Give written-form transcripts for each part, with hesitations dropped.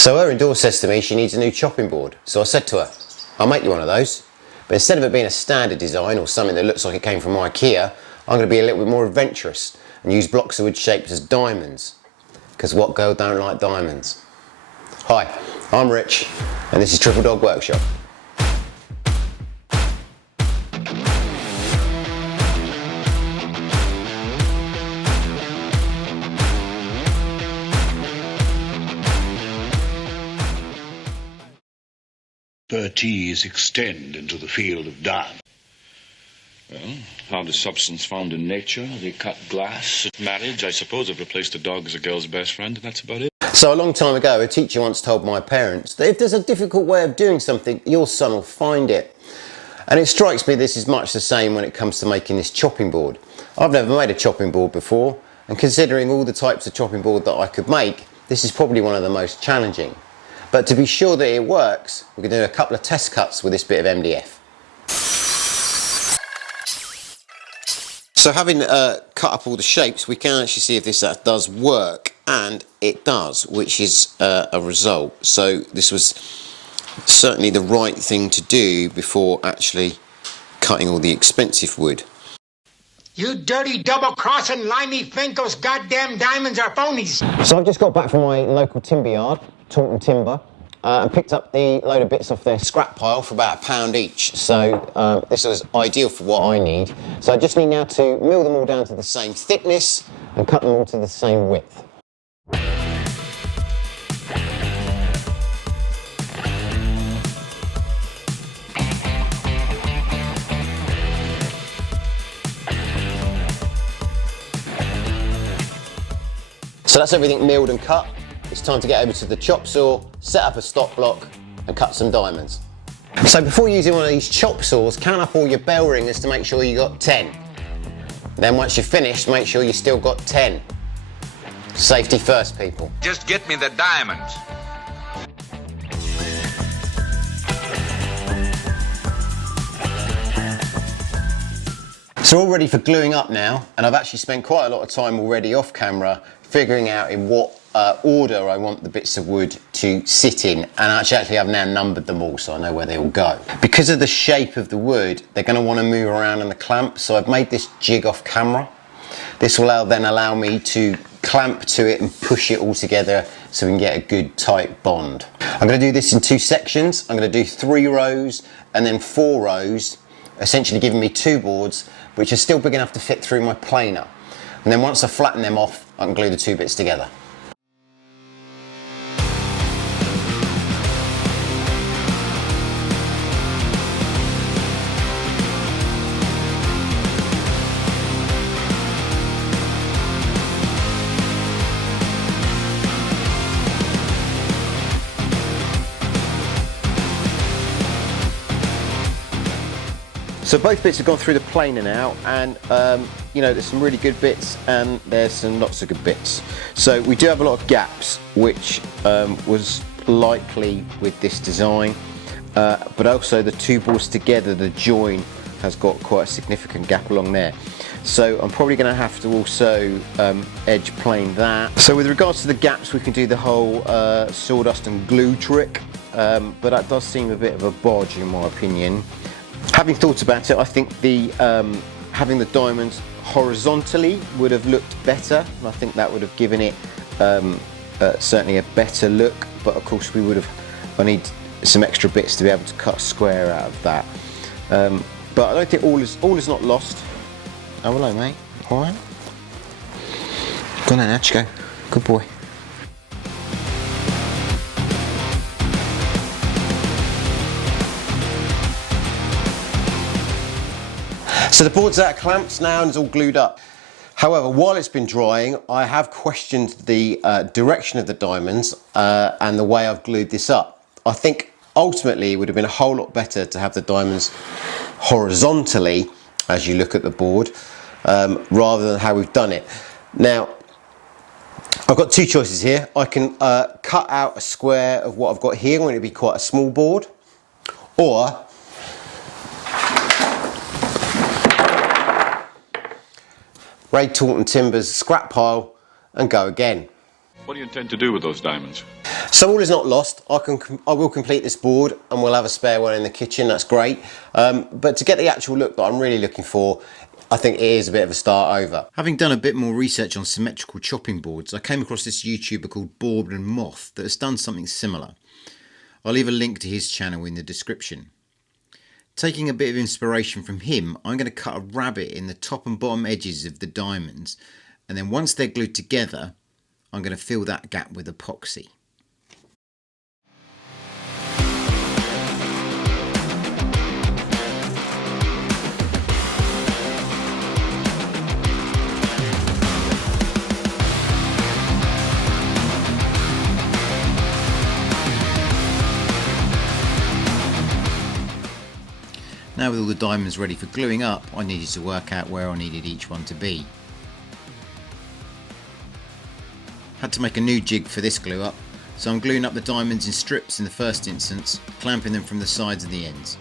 So her indoor says to me she needs a new chopping board. So I said to her, I'll make you one of those. But instead of it being a standard design or something that looks like it came from IKEA, I'm going to be a little bit more adventurous and use blocks of wood shaped as diamonds. Because what girl don't like diamonds? Hi, I'm Rich and this is Triple Dog Workshop. Expertise extend into the field of diamond. Well, hardest substance found in nature. They cut glass. Marriage, I suppose, have replaced a dog as a girl's best friend, and that's about it. So a long time ago, a teacher once told my parents that if there's a difficult way of doing something, your son will find it. And it strikes me this is much the same when it comes to making this chopping board. I've never made a chopping board before, and considering all the types of chopping board that I could make, this is probably one of the most challenging. But to be sure that it works, we're going to do a couple of test cuts with this bit of MDF. So having cut up all the shapes, we can actually see if this does work, and it does, which is a result. So this was certainly the right thing to do before actually cutting all the expensive wood. You dirty double-crossing limey think those goddamn diamonds are phonies. So I've just got back from my local timber yard, Taunton Timber, and picked up the load of bits off their scrap pile for about £1 each. So this was ideal for what I need. So I just need now to mill them all down to the same thickness and cut them all to the same width. So that's everything milled and cut. It's time to get over to the chop saw, set up a stop block and cut some diamonds. So before using one of these chop saws, count up all your bell ringers to make sure you got 10. Then once you're finished, make sure you still got 10. Safety first, people. Just get me the diamonds. So all ready for gluing up now, and I've actually spent quite a lot of time already off camera figuring out in what order I want the bits of wood to sit in, and actually I've now numbered them all so I know where they all go. Because of the shape of the wood, they're going to want to move around in the clamp, so I've made this jig off camera. This will then allow me to clamp to it and push it all together so we can get a good tight bond. I'm going to do this in 2 sections. I'm going to do 3 rows and then 4 rows, essentially giving me 2 boards which are still big enough to fit through my planer. And then once I flatten them off, I can glue the 2 bits together. So both bits have gone through the planer now, and you know, there's some really good bits and there's some not so good bits. So we do have a lot of gaps, which was likely with this design, but also the 2 boards together, the join has got quite a significant gap along there. So I'm probably going to have to also edge plane that. So with regards to the gaps, we can do the whole sawdust and glue trick, but that does seem a bit of a bodge in my opinion. Having thought about it, I think the having the diamonds horizontally would have looked better, and I think that would have given it certainly a better look, but of course I need some extra bits to be able to cut a square out of that. But I don't think all is not lost. Oh hello mate, alright? Go on then, out you go. Good boy. So the board's out of clamps now and it's all glued up. However, while it's been drying, I have questioned the direction of the diamonds and the way I've glued this up. I think ultimately it would have been a whole lot better to have the diamonds horizontally as you look at the board, rather than how we've done it. Now, I've got 2 choices here. I can cut out a square of what I've got here when it'd be quite a small board, or raid Taunton Timber's scrap pile and go again. What do you intend to do with those diamonds? So all is not lost. I will complete this board and we'll have a spare one in the kitchen, that's great. But to get the actual look that I'm really looking for, I think it is a bit of a start over. Having done a bit more research on symmetrical chopping boards, I came across this YouTuber called Board and Moth that has done something similar. I'll leave a link to his channel in the description. Taking a bit of inspiration from him, I'm going to cut a rabbet in the top and bottom edges of the diamonds, and then once they're glued together, I'm going to fill that gap with epoxy. Now with all the diamonds ready for gluing up, I needed to work out where I needed each one to be. Had to make a new jig for this glue up, so I'm gluing up the diamonds in strips in the first instance, clamping them from the sides and the ends.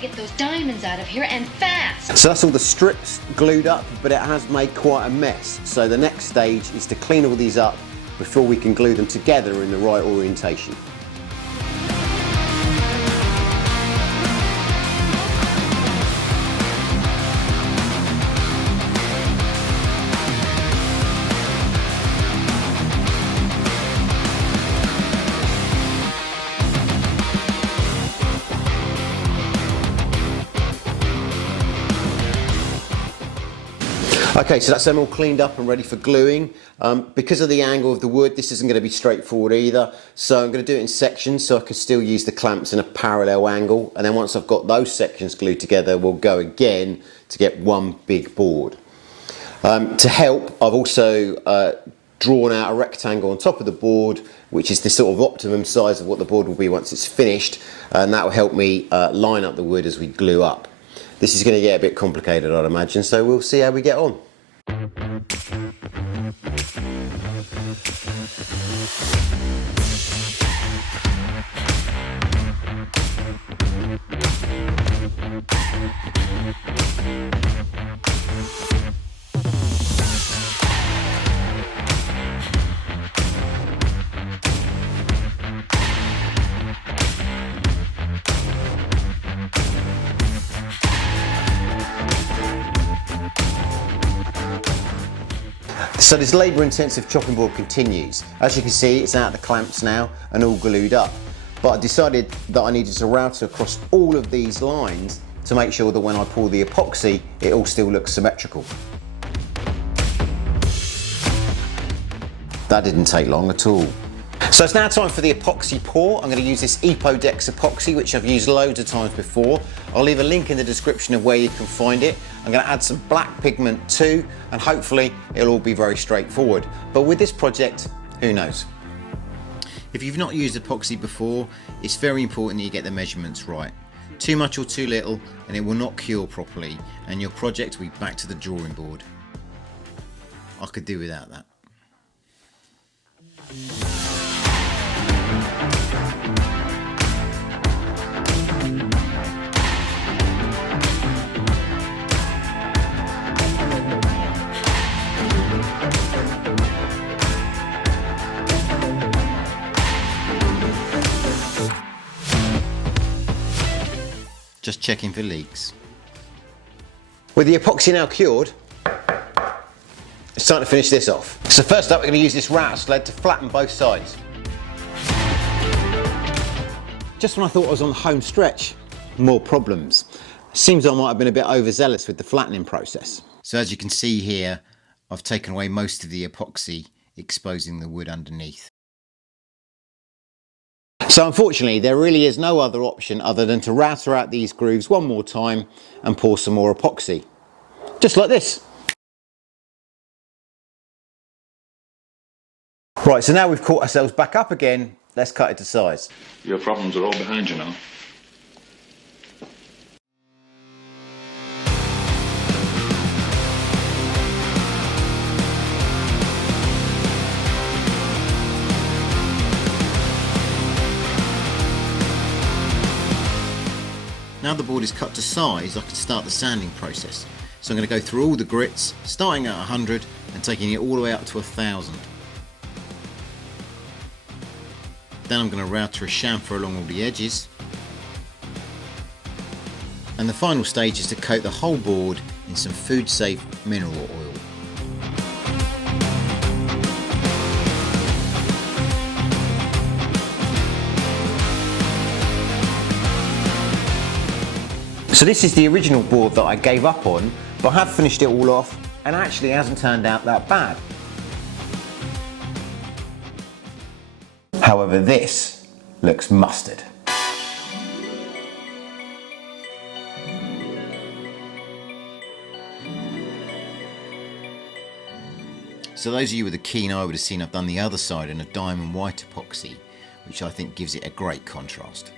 Get those diamonds out of here and fast. So that's all the strips glued up, but it has made quite a mess. So the next stage is to clean all these up before we can glue them together in the right orientation. Okay, so that's them all cleaned up and ready for gluing. Because of the angle of the wood, this isn't going to be straightforward either. So I'm going to do it in sections so I can still use the clamps in a parallel angle. And then once I've got those sections glued together, we'll go again to get one big board. To help, I've also drawn out a rectangle on top of the board, which is the sort of optimum size of what the board will be once it's finished. And that will help me line up the wood as we glue up. This is going to get a bit complicated, I'd imagine, so we'll see how we get on. So this labour-intensive chopping board continues. As you can see, it's out of the clamps now and all glued up. But I decided that I needed to router across all of these lines to make sure that when I pour the epoxy, it all still looks symmetrical. That didn't take long at all. So it's now time for the epoxy pour. I'm going to use this Epoxy epoxy, which I've used loads of times before. I'll leave a link in the description of where you can find it. I'm going to add some black pigment too, and hopefully it'll all be very straightforward. But with this project, who knows? If you've not used epoxy before, it's very important that you get the measurements right. Too much or too little and it will not cure properly, and your project will be back to the drawing board. I could do without that. Just checking for leaks. With the epoxy now cured, it's time to finish this off. So first up, we're going to use this router sled to flatten both sides. Just when I thought I was on the home stretch, more problems. Seems I might have been a bit overzealous with the flattening process. So as you can see here, I've taken away most of the epoxy, exposing the wood underneath. So unfortunately, there really is no other option other than to router out these grooves one more time and pour some more epoxy. Just like this. Right, so now we've caught ourselves back up again, let's cut it to size. Your problems are all behind you now. Now the board is cut to size, I can start the sanding process. So I'm going to go through all the grits, starting at 100 and taking it all the way up to 1000. Then I'm going to router a chamfer along all the edges. And the final stage is to coat the whole board in some food safe mineral oil. So this is the original board that I gave up on, but I have finished it all off and actually hasn't turned out that bad. However, this looks mustard. So those of you with a keen eye would have seen I've done the other side in a diamond white epoxy, which I think gives it a great contrast.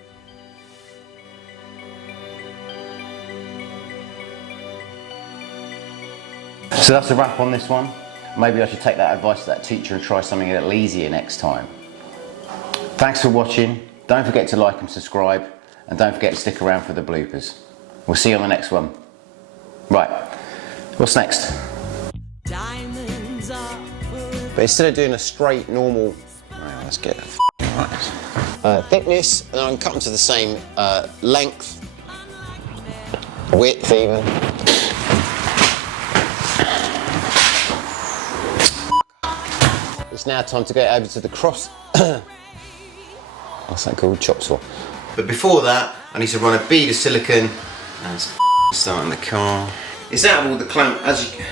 So that's a wrap on this one. Maybe I should take that advice to that teacher and try something a little easier next time. Thanks for watching. Don't forget to like and subscribe, and don't forget to stick around for the bloopers. We'll see you on the next one. Right, what's next? But instead of doing a straight normal, let's get thickness, and I can cut them to the same length, width even. It's now time to go over to the cross. What's that called? Chop saw. But before that, I need to run a bead of silicone. And starting the car. It's out of all the clamp, as you.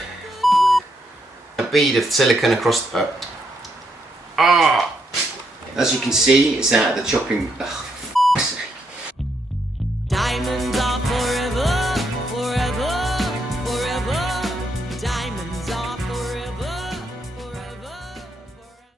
A bead of silicone across the. As you can see, it's out of the chopping. Diamonds